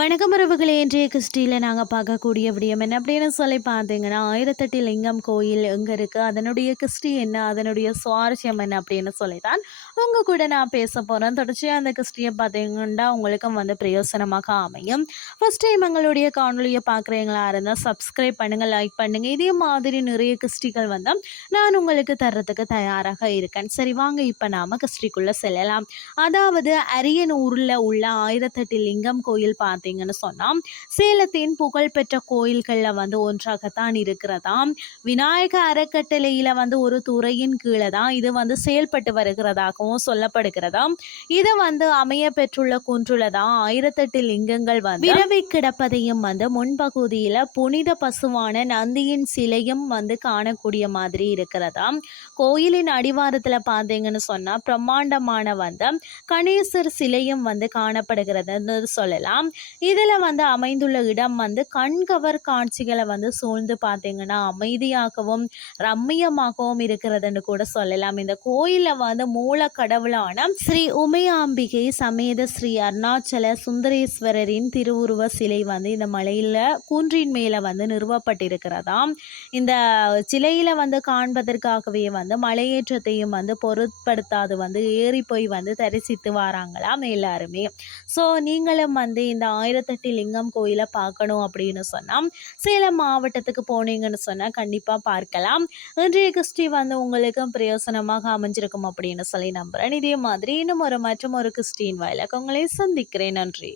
இன்றைய கிறிஸ்டியில் நாங்கள் பார்க்கக்கூடிய விடயம் என்ன அப்படின்னு சொல்லி பார்த்தீங்கன்னா ஆயிரத்தெட்டு லிங்கம் கோயில் எங்கே இருக்குது அதனுடைய கிறிஸ்டி என்ன அதனுடைய சுவாரஸ்யம் என்ன அப்படின்னு சொல்லி தான் உங்கள் கூட நான் பேச போகிறேன் தொடர்ச்சியாக அந்த கிறிஸ்டியை பார்த்தீங்கன்னா உங்களுக்கும் வந்து பிரயோசனமாக அமையும். ஃபஸ்ட் டைம் எங்களுடைய காணொலியை பார்க்குறீங்களா இருந்தால் சப்ஸ்கிரைப் பண்ணுங்கள் லைக் பண்ணுங்கள் இதே மாதிரி நிறைய கிறிஸ்டிகள் வந்து நான் உங்களுக்கு தர்றதுக்கு தயாராக இருக்கேன். சரி வாங்க இப்போ நாம் கிறிஸ்டிக்குள்ளே செல்லலாம். அதாவது அரியனூரில் உள்ள ஆயிரத்தெட்டு லிங்கம் கோயில் பார்த்தீங்கன்னு சொன்னால் சேலத்தின் புகழ்பெற்ற கோயில்களில் வந்து ஒன்றாகத்தான் இருக்கிறதாம் விநாயக அறக்கட்டளையில் வந்து ஒரு துறையின் கீழே தான் இது வந்து செயல்பட்டு வருகிறதாகவும் சொல்லப்படுகிறதாம் இது வந்து அமைய பெற்றுள்ள குன்றுல தான் ஆயிரத்தெட்டு லிங்கங்கள் வந்து விரவி கிடப்பதையும் வந்து முன்பகுதியில் புனித பசுவான நந்தியின் சிலையும் வந்து காணக்கூடிய மாதிரி இருக்கிறதாம் கோயிலின் அடிவாரத்தில் பார்த்தீங்கன்னு சொன்னால் பிரம்மாண்டமான வந்து கணேசர் சிலையும் வந்து காணப்படுகிறதுன்னு சொல்லலாம். இதில் வந்து அமைந்துள்ள இடம் வந்து கண்கவர் காட்சிகளை வந்து சூழ்ந்து பார்த்தீங்கன்னா அமைதியாகவும் ரம்மியமாகவும் இருக்கிறதுன்னு கூட சொல்லலாம். இந்த கோயிலில் வந்து மூல கடவுளான ஸ்ரீ உமையாம்பிகை சமேத ஸ்ரீ அருணாச்சல சுந்தரேஸ்வரரின் திருவுருவ சிலை வந்து இந்த மலையில் குன்றின் மேலே வந்து நிறுவப்பட்டிருக்கிறதாம். இந்த சிலையில் வந்து காண்பதற்காகவே வந்து மலையேற்றத்தையும் வந்து பொருட்படுத்தாது வந்து ஏறி போய் வந்து தரிசித்து வராங்களாம் எல்லாருமே. ஸோ நீங்களும் வந்து இந்த ஆயிரத்தெட்டு லிங்கம் கோயிலை பார்க்கணும் அப்படின்னு சொன்னால் சேலம் மாவட்டத்துக்கு போனீங்கன்னு சொன்னால் கண்டிப்பாக பார்க்கலாம். இன்றைய கிறிஸ்டி வந்து உங்களுக்கும் பிரயோசனமாக அமைஞ்சிருக்கும் அப்படின்னு சொல்லி நம்புகிறேன் இதே மாதிரி இன்னும் ஒரு மற்றும் ஒரு கிறிஸ்டின் வாயிலாக உங்களை சந்திக்கிறேன். நன்றி.